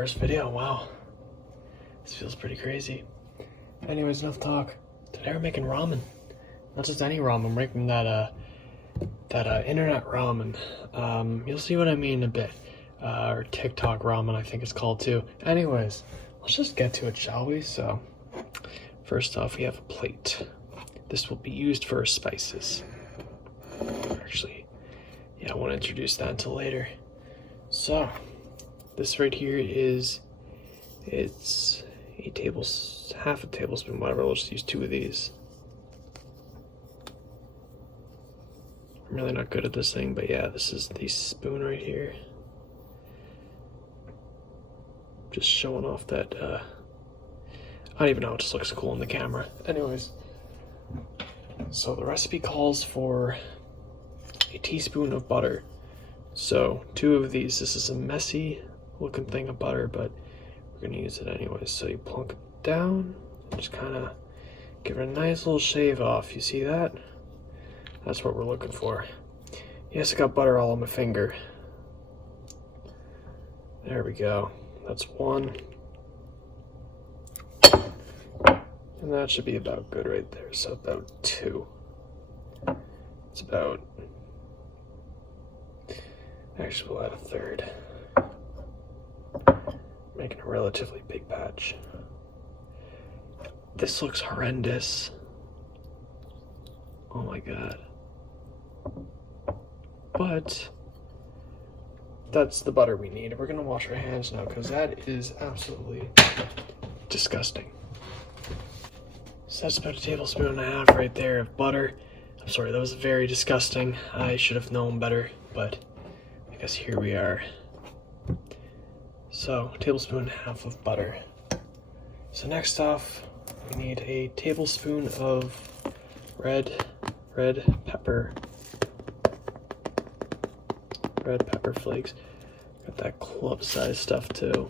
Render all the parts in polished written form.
first video. Wow, this feels pretty crazy. Anyways, enough talk. Today we're making ramen. Not just any ramen, we're making that internet ramen. You'll see what I mean in a bit. Or TikTok ramen, I think it's called too. Anyways, let's just get to it, shall we? So, first off, we have a plate. This will be used for spices. Actually, yeah, I won't introduce that until later. So, this right here it's half a tablespoon, whatever. We'll just use 2 of these. I'm really not good at this thing, but yeah, this is the spoon right here. Just showing off that, I don't even know, it just looks cool in the camera. Anyways, so the recipe calls for a teaspoon of butter. So 2 of these. This is a messy looking thing of butter, but we're gonna use it anyways. So you plunk it down, just kind of give it a nice little shave off. You see that? That's what we're looking for. Yes, I got butter all on my finger. There we go. That's 1. And that should be about good right there. So about 2. It's about, actually we'll add a 1/3. Making a relatively big batch. This looks horrendous. Oh my god. But that's the butter we need. We're gonna wash our hands now because that is absolutely disgusting. So that's about 1.5 tablespoons right there of butter. I'm sorry, that was very disgusting. I should have known better, but I guess here we are. So 1.5 tablespoons of butter. So next off, we need a tablespoon of red pepper flakes. Got that club size stuff too.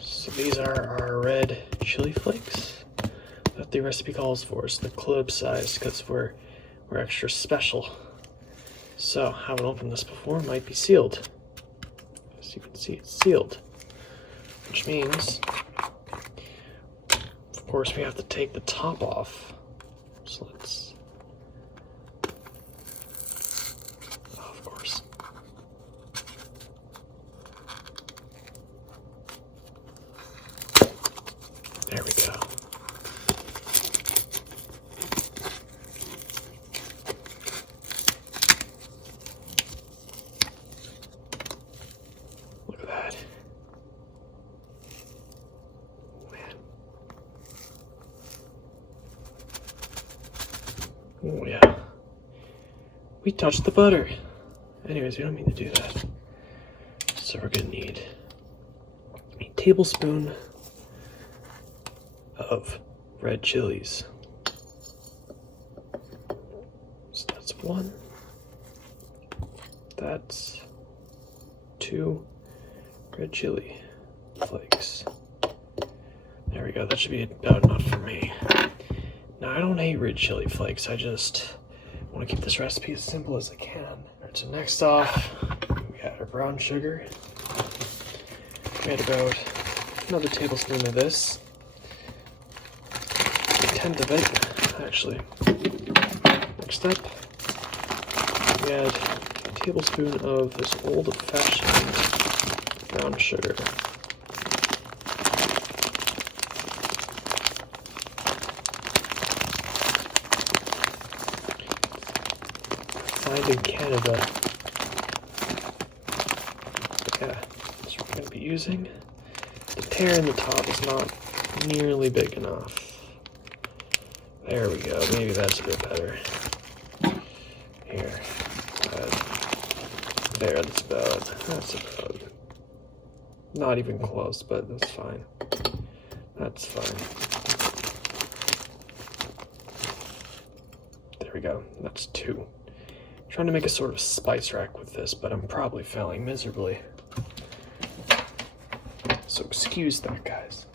So these are our red chili flakes that the recipe calls for. It's the club size because we're extra special. So, haven't opened this before, might be sealed. As you can see, it's sealed. Which means, of course, we have to take the top off. So let's, of course. There we go. Oh yeah, we touched the butter. Anyways, we don't mean to do that. So we're gonna need a tablespoon of red chilies. So that's 1. That's 2 red chili flakes. There we go, that should be about enough for me. Now, I don't hate red chili flakes, I just want to keep this recipe as simple as I can. Alright, so next off, we got our brown sugar. We had about another tablespoon of this. A tenth of it, actually. Next up, we add a tablespoon of this old-fashioned brown sugar. In Canada. Yeah, that's what we're going to be using. The tear in the top is not nearly big enough. There we go, maybe that's a bit better. Here, there, that's about, not even close, but that's fine. That's fine. There we go, that's 2. trying to make a sort of spice rack with this, but I'm probably failing miserably. So excuse that, guys.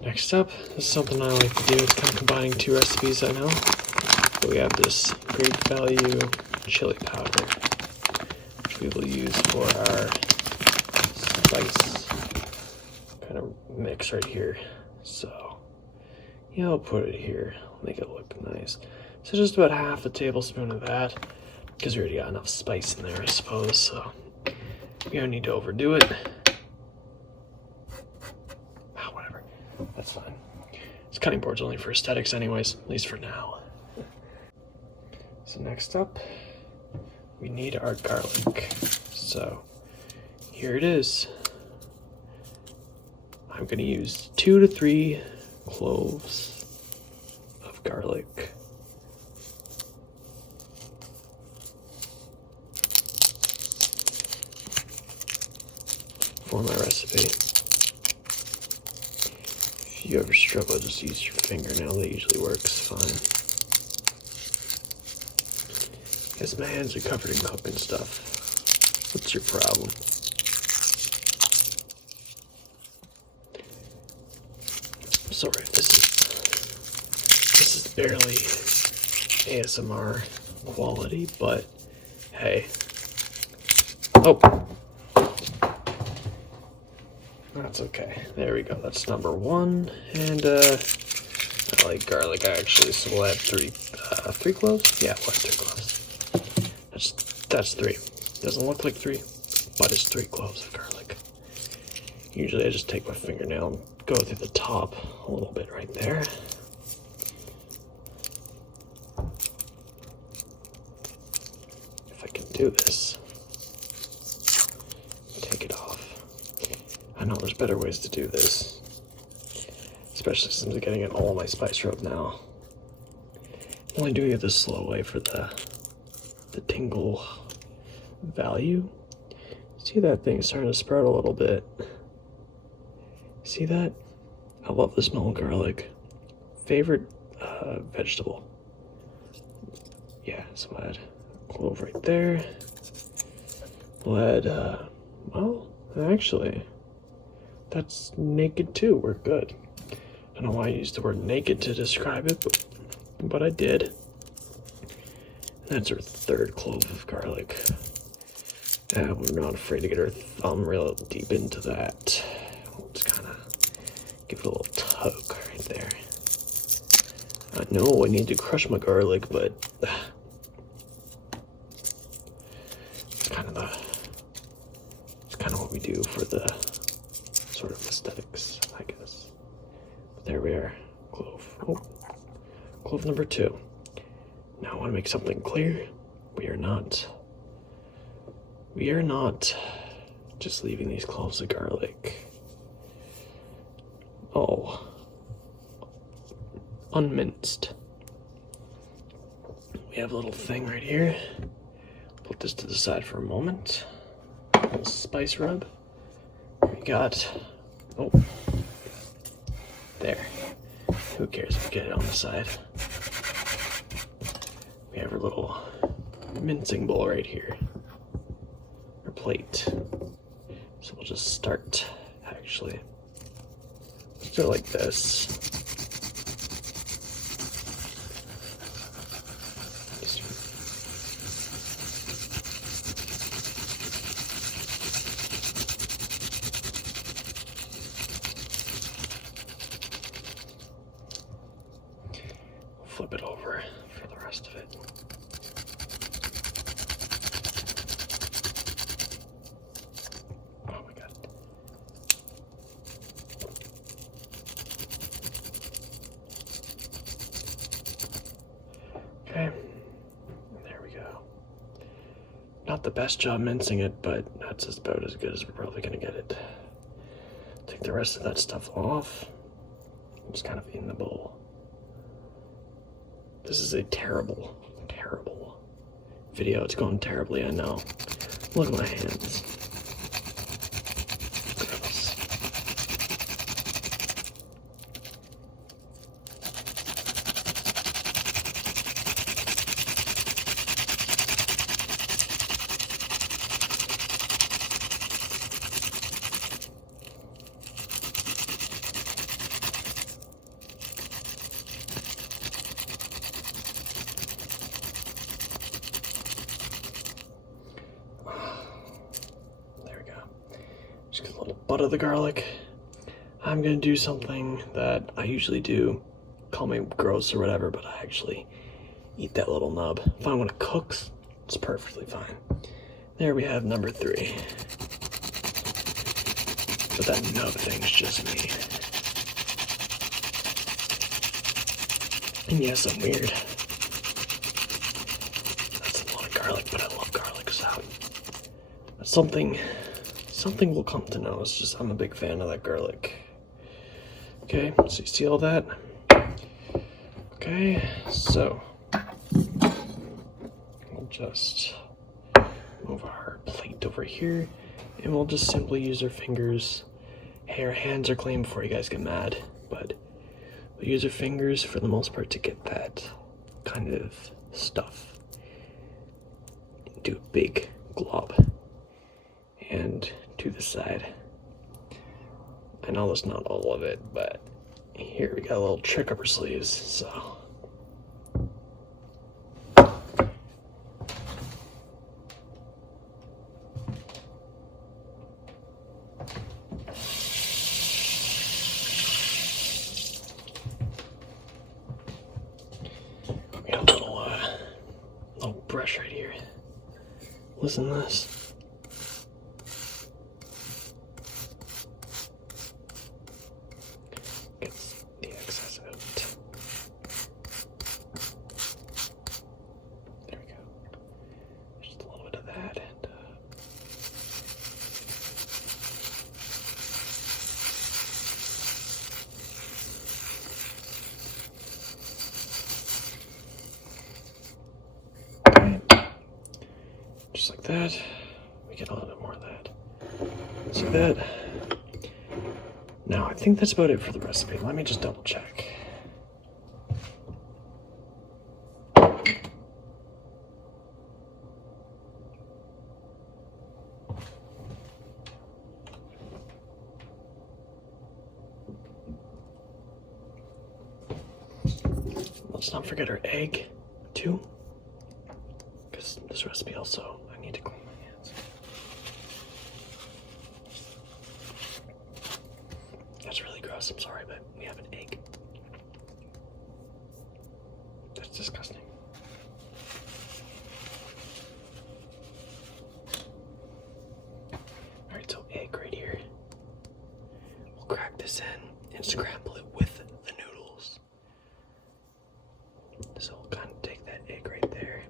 Next up, this is something I like to do. It's kind of combining two recipes, I know. But we have this great value chili powder, which we will use for our spice kind of mix right here. So, yeah, I'll put it here, make it look nice. So just about half a tablespoon of that, because we already got enough spice in there, I suppose, so we don't need to overdo it. Whatever, that's fine. This cutting board's only for aesthetics anyways, at least for now. So next up, we need our garlic. So here it is. I'm gonna use 2 to 3 cloves of garlic. For my recipe. If you ever struggle, just use your fingernail. That usually works fine. Because my hands are covered in cooking stuff. What's your problem? I'm sorry if this is barely ASMR quality, but hey. Oh. That's okay. There we go. That's number 1. And I like garlic actually, so we'll add 3 cloves? Yeah, we'll add 3 cloves. That's 3. Doesn't look like 3, but it's 3 cloves of garlic. Usually I just take my fingernail and go through the top a little bit right there. If I can do this. Take it off. I know there's better ways to do this. Especially since I'm getting it all in my spice rub now. I'm only doing it the slow way for the tingle value. See that thing starting to sprout a little bit. See that? I love the smell of garlic. Favorite vegetable. Yeah, so I'll add a clove right there. We'll add, well, actually, that's naked too. We're good. I don't know why I used the word naked to describe it, but I did. That's our 3rd clove of garlic. We're not afraid to get our thumb real deep into that. We'll just kind of give it a little tug right there. I know I need to crush my garlic, but it's kind of what we do for the sort of aesthetics, I guess. But there we are. Clove. Oh, clove number 2. Now I want to make something clear. We are not just leaving these cloves of garlic. Oh. Unminced. We have a little thing right here. Put this to the side for a moment. A little spice rub. We got, oh, there. Who cares if we get it on the side? We have our little mincing bowl right here, or plate. So we'll just start, actually. Start like this. Flip it over for the rest of it. Oh my god. Okay, there we go. Not the best job mincing it, but that's just about as good as we're probably gonna get it. Take the rest of that stuff off. Just kind of in the bowl. This is a terrible, terrible video. It's going terribly, I know. Look at my hands. Gross. Just get a little butt of the garlic. I'm gonna do something that I usually do. Call me gross or whatever, but I actually eat that little nub. Fine when it cooks, it's perfectly fine. There we have number 3. But that nub thing's just me. And yes, I'm weird. That's a lot of garlic, but I love garlic, so that's something we'll come to know. It's just I'm a big fan of that garlic. Okay, so you see all that? Okay, so we'll just move our plate over here, and we'll just simply use our fingers. Hey, our hands are clean before you guys get mad, but we'll use our fingers for the most part to get that kind of stuff. Do a big glob. And to the side. I know that's not all of it, but here we got a little trick up our sleeves, so. We got a little brush right here. Listen to this. Gets the excess out. There we go. Just a little bit of that, and just like that. We get a little bit more of that. See that? Now, I think that's about it for the recipe. Let me just double check. Let's not forget our egg, too. Because this recipe also, I need to clean my hands. That's really gross, I'm sorry, but we have an egg. That's disgusting. Alright, so egg right here. We'll crack this in and scramble it with the noodles. So we'll kind of take that egg right there.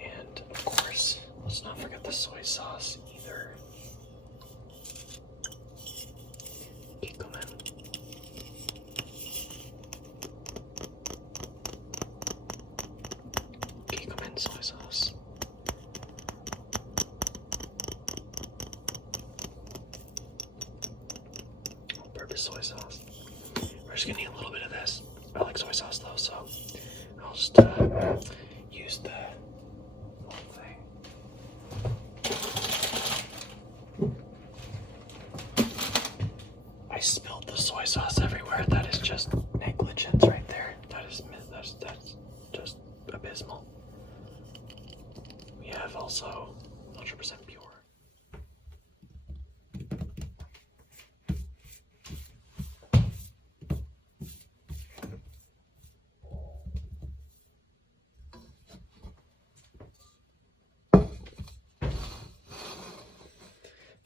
And of course, let's not forget the soy sauce either. Kikkoman soy sauce. All-purpose soy sauce. We're just gonna need a little bit of this. I like soy sauce though, so I'll just use the whole thing. I spilled the soy sauce everywhere. That is just negligence right there. That's just abysmal. We have also 100% pure.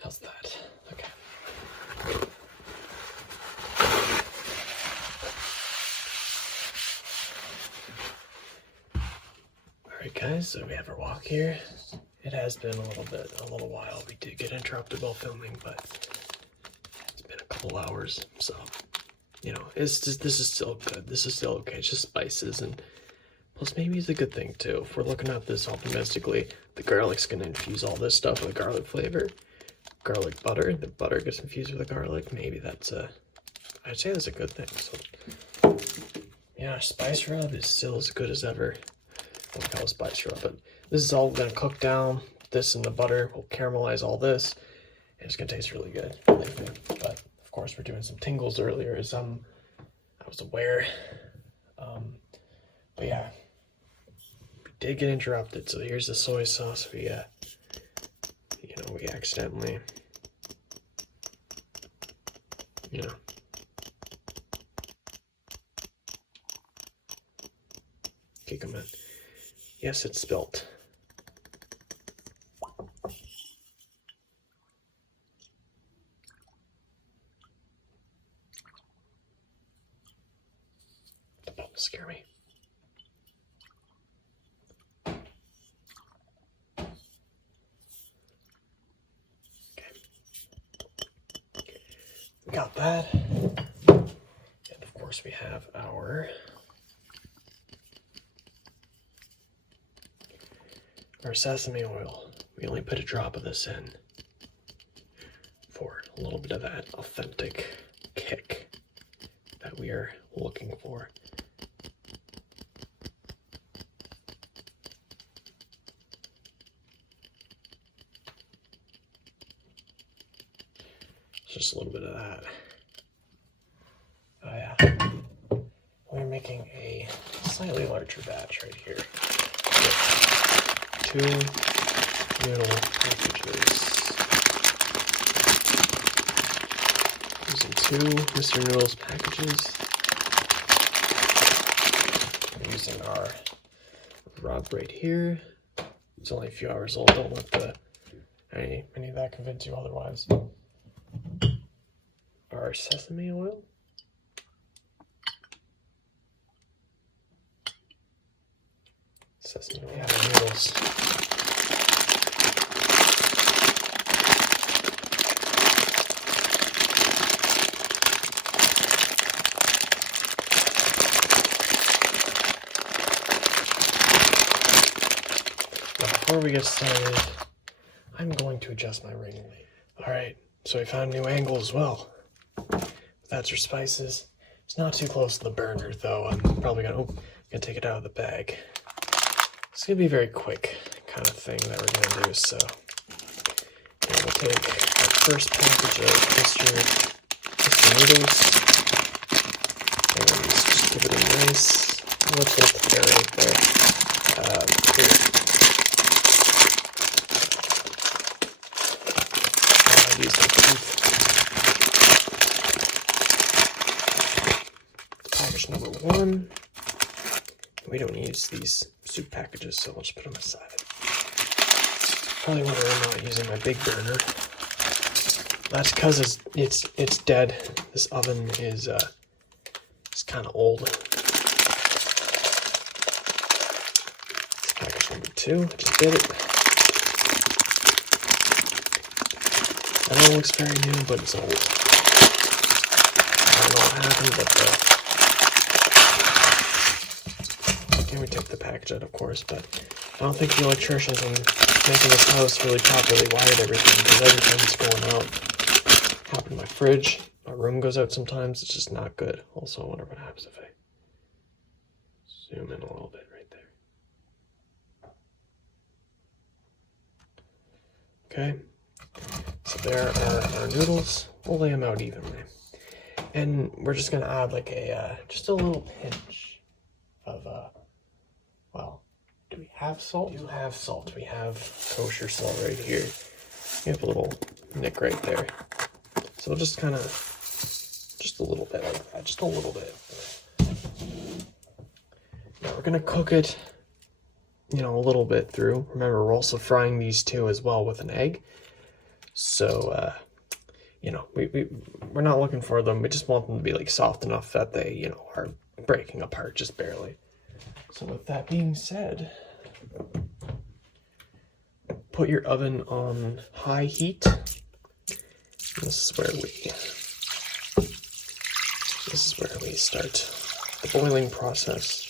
How's that? Okay. Alright guys, so we have our wok here. It has been a little while. We did get interrupted while filming, but it's been a couple hours, so you know, this is still good. This is still okay. It's just spices, and plus maybe it's a good thing too. If we're looking at this optimistically, the garlic's gonna infuse all this stuff with garlic flavor. Garlic butter, the butter gets infused with the garlic. Maybe that's I'd say that's a good thing. So yeah, our spice rub is still as good as ever. I don't call it spice rub, but this is all gonna cook down. This and the butter will caramelize all this, and it's gonna taste really good. But of course, we're doing some tingles earlier, as I was aware. But yeah, we did get interrupted. So here's the soy sauce we we accidentally, kick them in. Yes, it's spilt. The bubbles scare me. Got that, and of course we have our sesame oil. We only put a drop of this in for a little bit of that authentic kick that we are looking for. Just a little bit of that. Oh yeah. We're making a slightly larger batch right here. With 2 noodle packages. Using 2 Mr. Noodles packages. We're using our rub right here. It's only a few hours old. Don't let any of that convince you otherwise. Our sesame oil. Sesame oil. Yeah, noodles. Now, before we get started, I'm going to adjust my ring light. Alright, so we found a new angle as well. That's our spices. It's not too close to the burner though. I'm probably gonna take it out of the bag. It's gonna be a very quick kind of thing that we're gonna do. So we'll take our first package of Mr. Noodles and just give it a nice little tear right there. Here. I'll use my teeth. Package number 1. We don't use these soup packages, so I'll just put them aside. Probably wonder I'm not using my big burner. That's because it's dead. This oven is kind of old. Package number 2. I just did it. I know it looks very new, but it's old. I don't know what happened, but and we take the package out, of course, but I don't think the electricians in making this house really properly wired everything, because every time it's going out, happened to my fridge, my room goes out sometimes, it's just not good. Also, I wonder what happens if I zoom in a little bit right there. Okay, so there are our noodles. We'll lay them out evenly. And we're just gonna add like just a little pinch of, well, do we have salt? We do have salt. We have kosher salt right here. We have a little nick right there. So we'll just kind of, just a little bit like that, just a little bit. Now we're gonna cook it, a little bit through. Remember, we're also frying these two as well with an egg. So, we're not looking for them. We just want them to be like soft enough that they, are breaking apart just barely. So with that being said, put your oven on high heat. This is where we start the boiling process.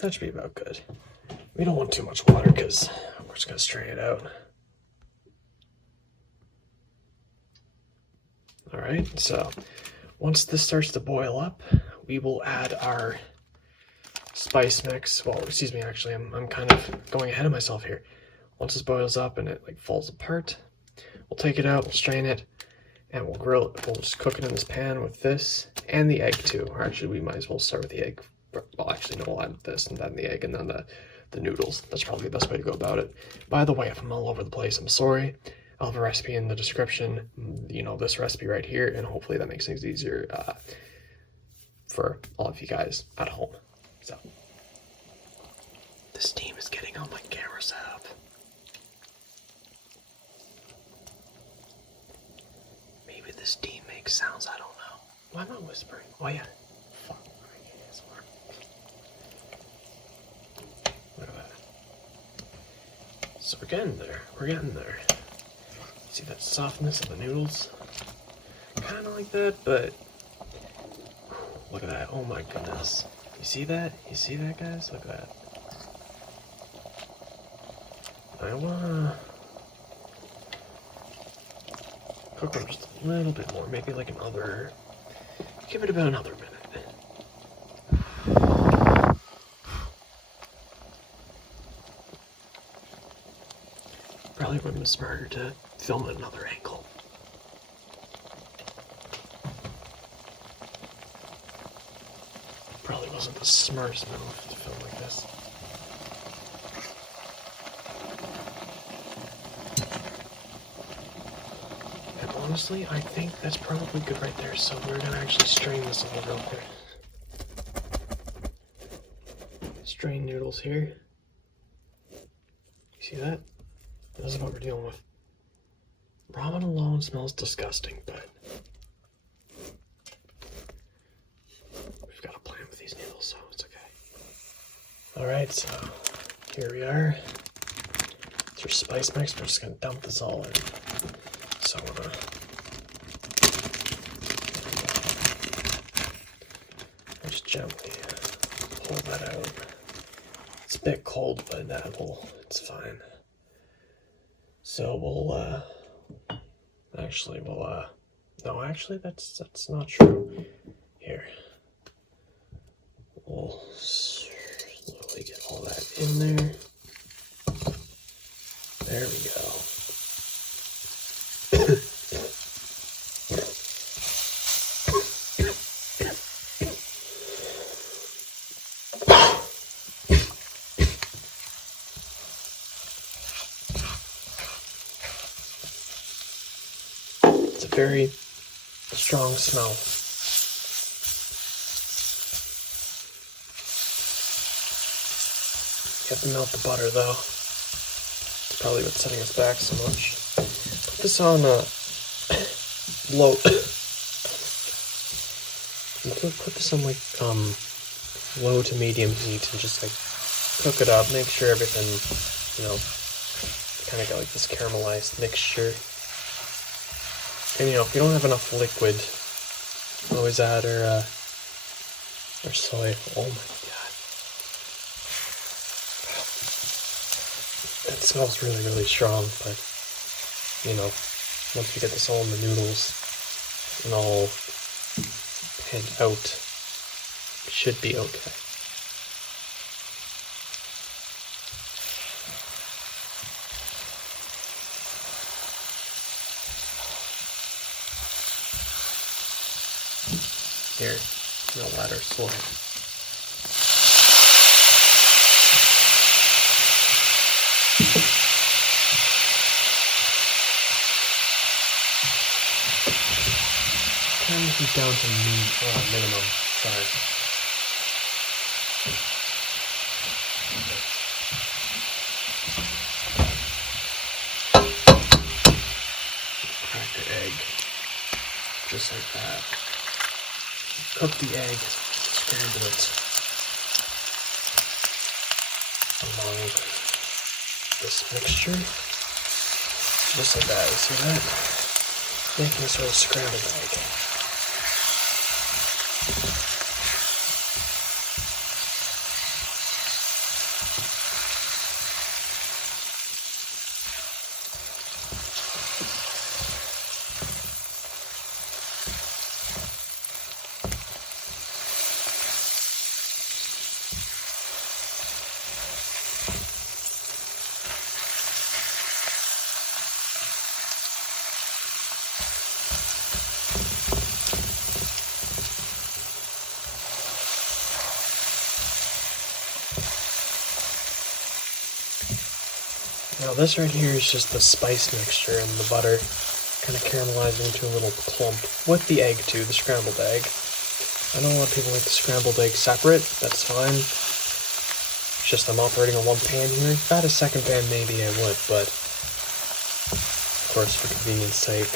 That should be about good. We don't want too much water because we're just gonna strain it out. All right, so once this starts to boil up, we will add our spice mix. Well, excuse me, actually, I'm kind of going ahead of myself here. Once this boils up and it like falls apart, we'll take it out, we'll strain it, and we'll grill it. We'll just cook it in this pan with this and the egg too. Or actually, we might as well start with the egg Well, actually, no, I'll add this and then the egg and then the noodles. That's probably the best way to go about it. By the way, if I'm all over the place, I'm sorry. I'll have a recipe in the description, you know, this recipe right here, and hopefully that makes things easier for all of you guys at home. So, the steam is getting on my camera setup. Maybe the steam makes sounds, I don't know. Why am I whispering? Oh yeah. Fuck. Look at that. So we're getting there. We're getting there. See that softness of the noodles? Kind of like that, but look at that. Oh my goodness. You see that? You see that, guys? Look at that. I wanna cook them just a little bit more, maybe like another, give it about another minute. Probably would have been smarter to film at another angle. Probably wasn't the smartest move to film like this. And honestly, I think that's probably good right there, so we're gonna actually strain this a little real quick. Strain noodles here. You see that? This is what we're dealing with. Ramen alone smells disgusting, but we've got a plan with these noodles, so it's okay. Alright, so here we are. It's our spice mix. We're just gonna dump this all in. So I'll just gently pull that out. It's a bit cold, but it's fine. So no, actually that's not true. Here. We'll slowly get all that in there. There we go. It's a very strong smell. You have to melt the butter though. It's probably what's setting us back so much. Put this on low. Put this on like low to medium heat and just like cook it up. Make sure everything, kind of got like this caramelized mixture. And if you don't have enough liquid, always add our soy. Oh my god. That smells really, really strong, but once we get this all in the noodles and all panned out, it should be okay. Here, I'll add our soy. Turn this down to minimum. Sorry. Crack the egg, just like that. Cook the egg, scramble it along this mixture, just like that. You see that? Making a sort of scrambled egg. Now this right here is just the spice mixture and the butter kind of caramelizing into a little clump with the egg too, the scrambled egg. I know a lot of people like the scrambled egg separate, that's fine. It's just I'm operating on one pan here. If I had a second pan, maybe I would, but of course for convenience sake,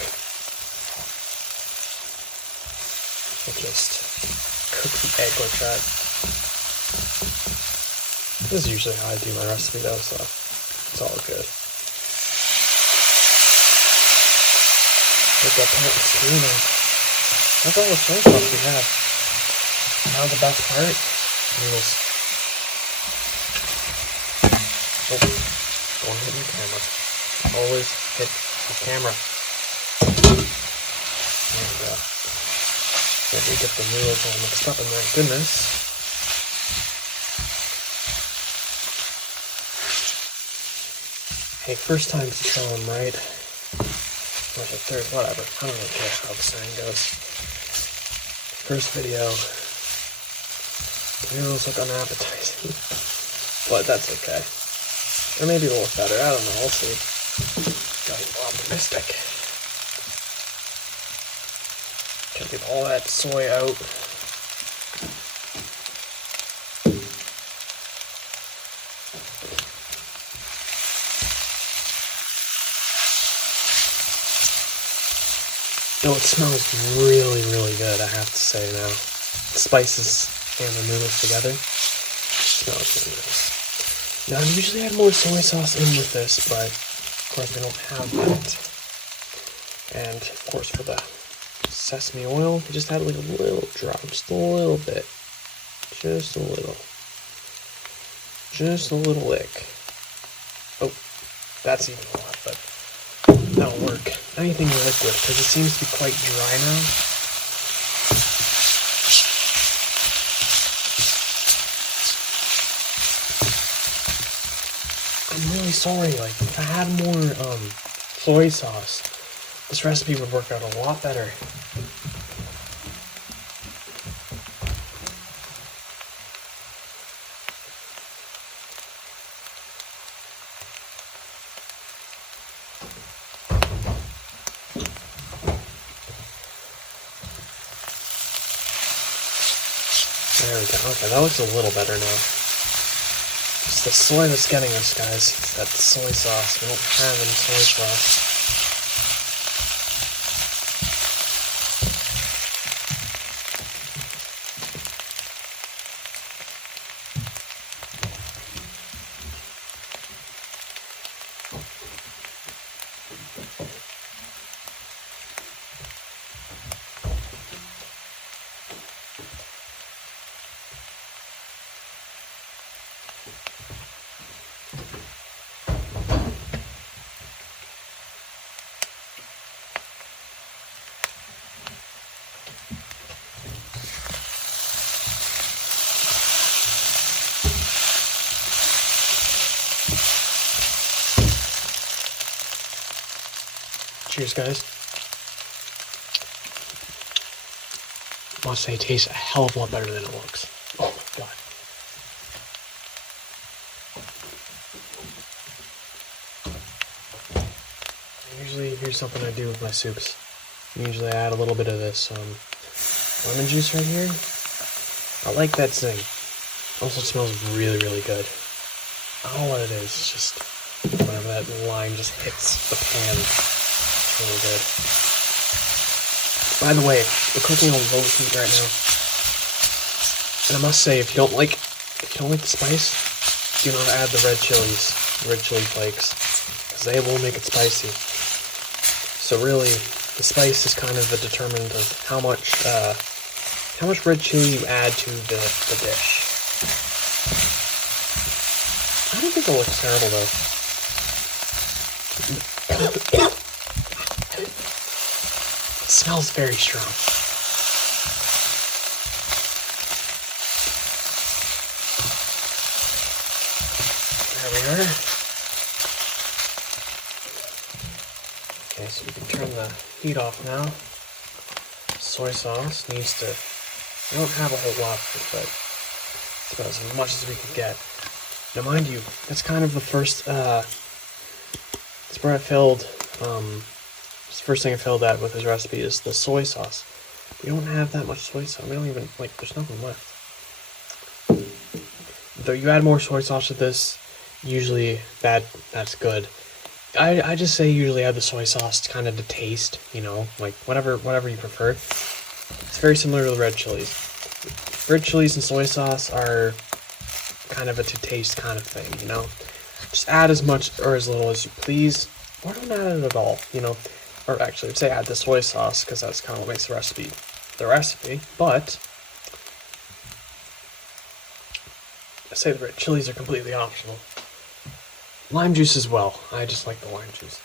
I'll just cook the egg like that. This is usually how I do my recipe though, so it's all good. Get that pan steaming. That's all the soy sauce we have. Now the best part, noodles. Oh, don't hit the camera. Always hit the camera. There we go. Let me get the noodles all mixed up in there. Goodness. Hey, first time's a charm, right? Or the third, whatever. I don't really care how the saying goes. First video. The noodles look unappetizing. But that's okay. Or maybe they'll look better. I don't know. We'll see. Gotta be optimistic. Gotta get all that soy out. Oh, it smells really, really good, I have to say now. The spices and the noodles together. Smells really nice. Now, I usually add more soy sauce in with this, but of course we don't have that. And of course for the sesame oil, we just add like a little drop, just a little bit. Just a little. Just a little lick. Oh, that's even a lot, but that'll work. Anything liquid, because it seems to be quite dry now. I'm really sorry, like, if I had more, soy sauce, this recipe would work out a lot better. There we go. Okay, that looks a little better now. It's the soy that's getting us, guys. It's that soy sauce. We don't have any soy sauce. Cheers, guys. I must say, it tastes a hell of a lot better than it looks. Oh my god. Usually, here's something I do with my soups. Usually I add a little bit of this lemon juice right here. I like that zing. Also, it smells really, really good. I don't know what it is. It's just whenever that lime just hits the pan. Really good. By the way, we're cooking on low heat right now. And I must say, if you don't like the spice, do not add the red chili flakes, because they will make it spicy. So really, the spice is kind of a determinant of how much red chili you add to the dish. I don't think it looks terrible though. It smells very strong. There we are. Okay, so we can turn the heat off now. Soy sauce needs to, I don't have a whole lot of it, but it's about as much as we can get. Now mind you, that's kind of the first That's where I filled, the first thing I filled that with this recipe is the soy sauce. We don't have that much soy sauce. We don't even, like, there's nothing left. Though you add more soy sauce to this, usually that's good. I just say usually add the soy sauce kind of to taste, you know, like whatever you prefer. It's very similar to the red chilies. Red chilies and soy sauce are kind of a to taste kind of thing, you know. Just add as much or as little as you please, or don't add it at all, you know. Or actually, I'd say add the soy sauce because that's kind of what makes the recipe the recipe. But I say the red chilies are completely optional. Lime juice as well. I just like the lime juice.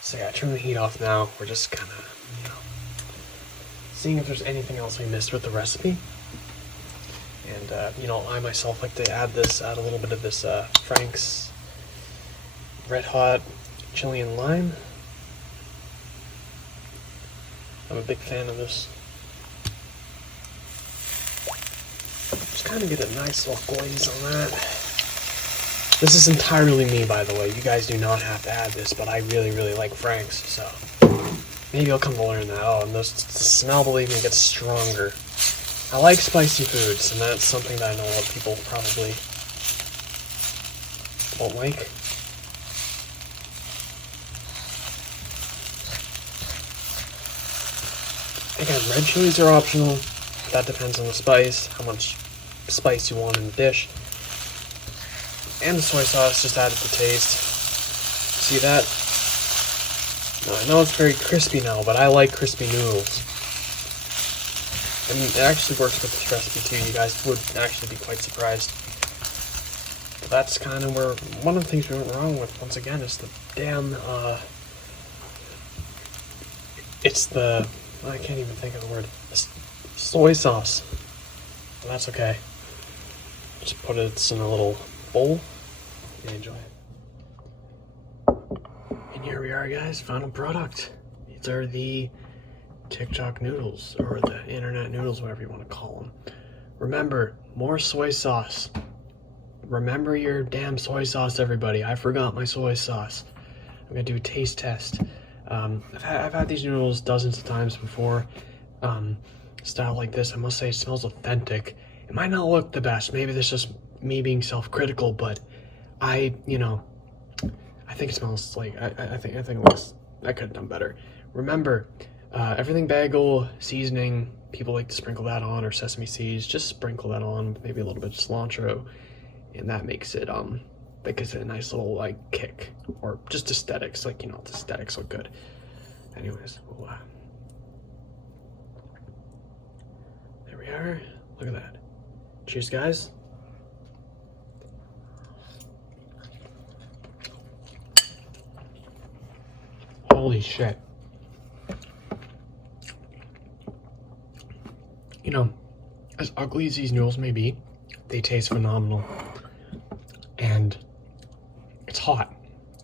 So yeah, turn the heat off now. We're just kind of, you know, seeing if there's anything else we missed with the recipe. And, you know, I myself like to add a little bit of this Frank's Red Hot Chili and Lime. I'm a big fan of this. Just kind of get a nice little glaze on that. This is entirely me, by the way. You guys do not have to add this, but I really, really like Frank's, so maybe I'll come to learn that. Oh, and the smell, believe me, gets stronger. I like spicy foods, and that's something that I know a lot of people probably won't like. Again, red chilies are optional. That depends on the spice, how much spice you want in the dish. And the soy sauce just added to taste. See that? Now, I know it's very crispy now, but I like crispy noodles. I mean, it actually works with this recipe too. You guys would actually be quite surprised. But that's kind of where one of the things we went wrong with, once again, is the damn, I can't even think of the word, soy sauce. But that's okay. Just put it in a little bowl and enjoy it. And here we are, guys, final product. These are the TikTok noodles, or the internet noodles, whatever you want to call them. Remember, more soy sauce. Remember your damn soy sauce, everybody. I forgot my soy sauce. I'm gonna do a taste test. I've had these noodles dozens of times before. Style like this, I must say, it smells authentic. It might not look the best. Maybe this is just me being self-critical, but I think it smells like, I think it looks, I could have done better. Remember, everything bagel seasoning, people like to sprinkle that on, or sesame seeds. Just sprinkle that on with maybe a little bit of cilantro, and that makes it a nice little like kick, or just aesthetics, like, you know, the aesthetics look good. Anyways, there we are. Look at that. Cheers, guys. Holy shit. You know, as ugly as these noodles may be, they taste phenomenal. And it's hot.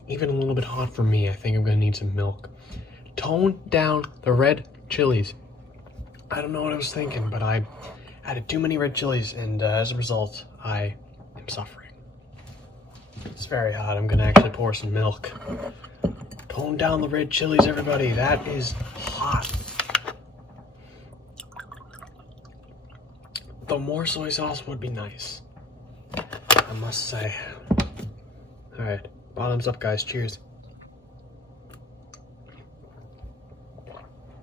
Even a little bit hot for me. I think I'm gonna need some milk. Tone down the red chilies. I don't know what I was thinking, but I added too many red chilies, and as a result, I am suffering. It's very hot. I'm gonna actually pour some milk. Tone down the red chilies, everybody. That is hot. The more soy sauce would be nice, I must say. Alright, bottoms up, guys. Cheers.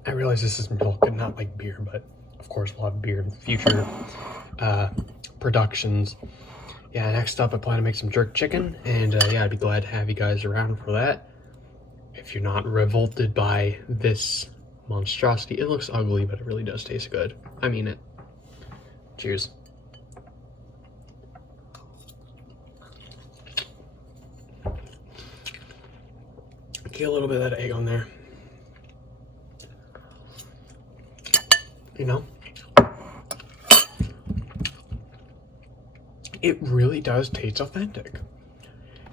I realize this is milk and not like beer, but of course we'll have beer in future productions. Yeah, next up I plan to make some jerk chicken, and yeah, I'd be glad to have you guys around for that. If you're not revolted by this monstrosity. It looks ugly, but it really does taste good. I mean it. Cheers. Get a little bit of that egg on there. You know, it really does taste authentic.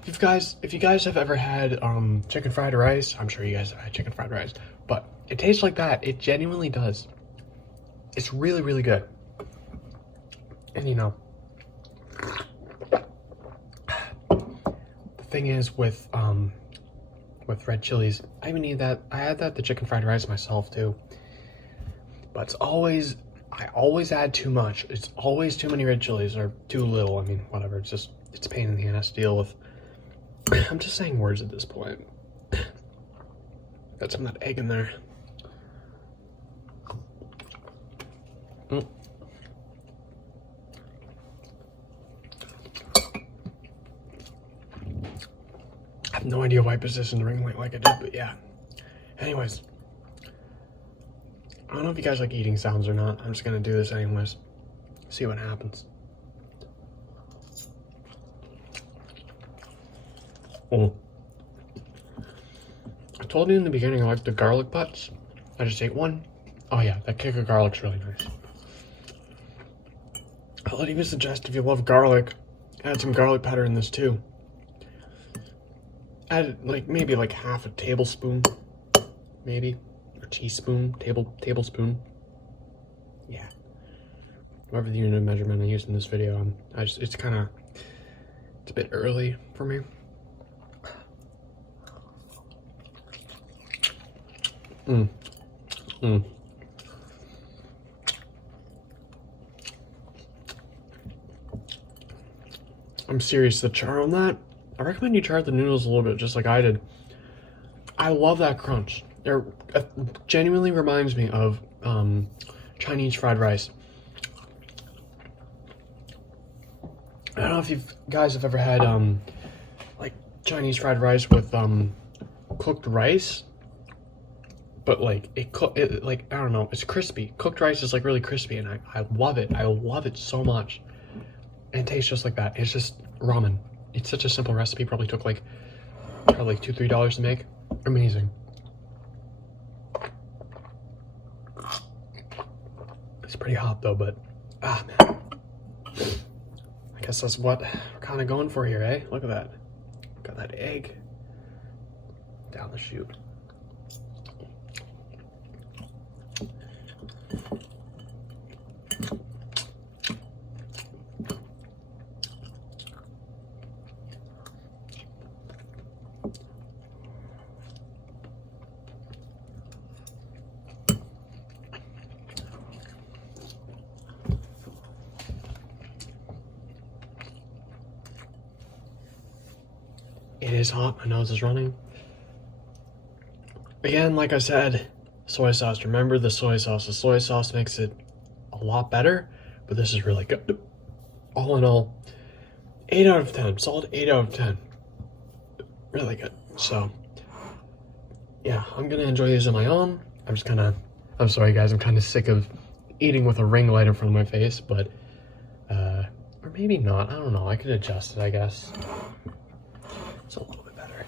If you guys have ever had chicken fried rice, I'm sure you guys have had chicken fried rice, but it tastes like that. It genuinely does. It's really, really good. And you know, the thing is with with red chilies. I even eat that. I had that the chicken fried rice myself too. But it's always, I always add too much. It's always too many red chilies or too little. I mean, whatever. It's just, it's a pain in the ass to deal with. I'm just saying words at this point. Got some of that egg in there. Mm. I have no idea why I positioned the ring light like I did, but yeah. Anyways, I don't know if you guys like eating sounds or not. I'm just gonna do this anyways. See what happens. Oh. I told you in the beginning I like the garlic butts. I just ate one. Oh yeah, that kick of garlic's really nice. I would even suggest if you love garlic, add some garlic powder in this too. Add like maybe like half a tablespoon, maybe, or teaspoon, tablespoon. Yeah. Whatever the unit of measurement I used in this video, it's a bit early for me. I'm serious, the char on that, I recommend you char the noodles a little bit, just like I did. I love that crunch. It genuinely reminds me of Chinese fried rice. I don't know if you guys have ever had like Chinese fried rice with cooked rice, but like like I don't know, it's crispy. Cooked rice is like really crispy, and I love it. I love it so much. And it tastes just like that. It's just ramen. It's such a simple recipe. Probably took like $2-3 to make. Amazing. It's pretty hot though, but man. I guess that's what we're kind of going for here, eh? Look at that. Got that egg down the chute. It is hot, my nose is running. Again, like I said, soy sauce. Remember the soy sauce. The soy sauce makes it a lot better, but this is really good. All in all, 8 out of 10. Solid 8 out of 10. Really good. So, yeah, I'm gonna enjoy these on my own. I'm sorry guys, I'm kind of sick of eating with a ring light in front of my face, but, or maybe not, I don't know. I could adjust it, I guess. It's a little bit better.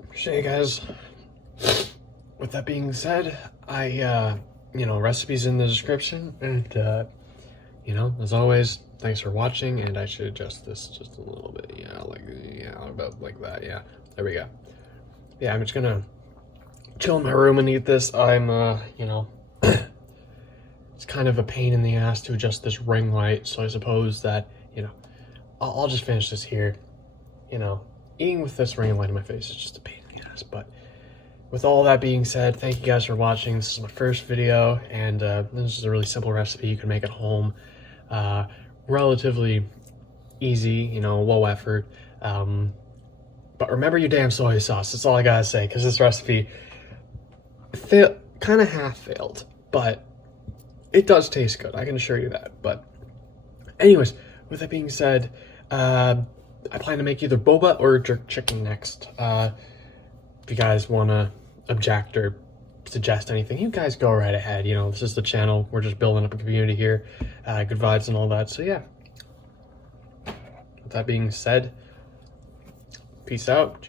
Appreciate you guys. With that being said, recipes in the description, and as always, thanks for watching. And I should adjust this just a little bit. About like that. Yeah, there we go. Yeah, I'm just gonna chill in my room and eat this. It's kind of a pain in the ass to adjust this ring light, so I suppose that I'll just finish this here. Eating with this ring light in my face is just a pain in the ass. But with all that being said, thank you guys for watching. This is my first video, and this is a really simple recipe you can make at home. Relatively easy, low effort. But remember your damn soy sauce. That's all I gotta say, because this recipe kind of half failed, but it does taste good. I can assure you that. But anyways, with that being said, I plan to make either boba or jerk chicken next. If you guys want to object or suggest anything, you guys go right ahead. This is the channel. We're just building up a community here. Good vibes and all that. So yeah. With that being said, peace out.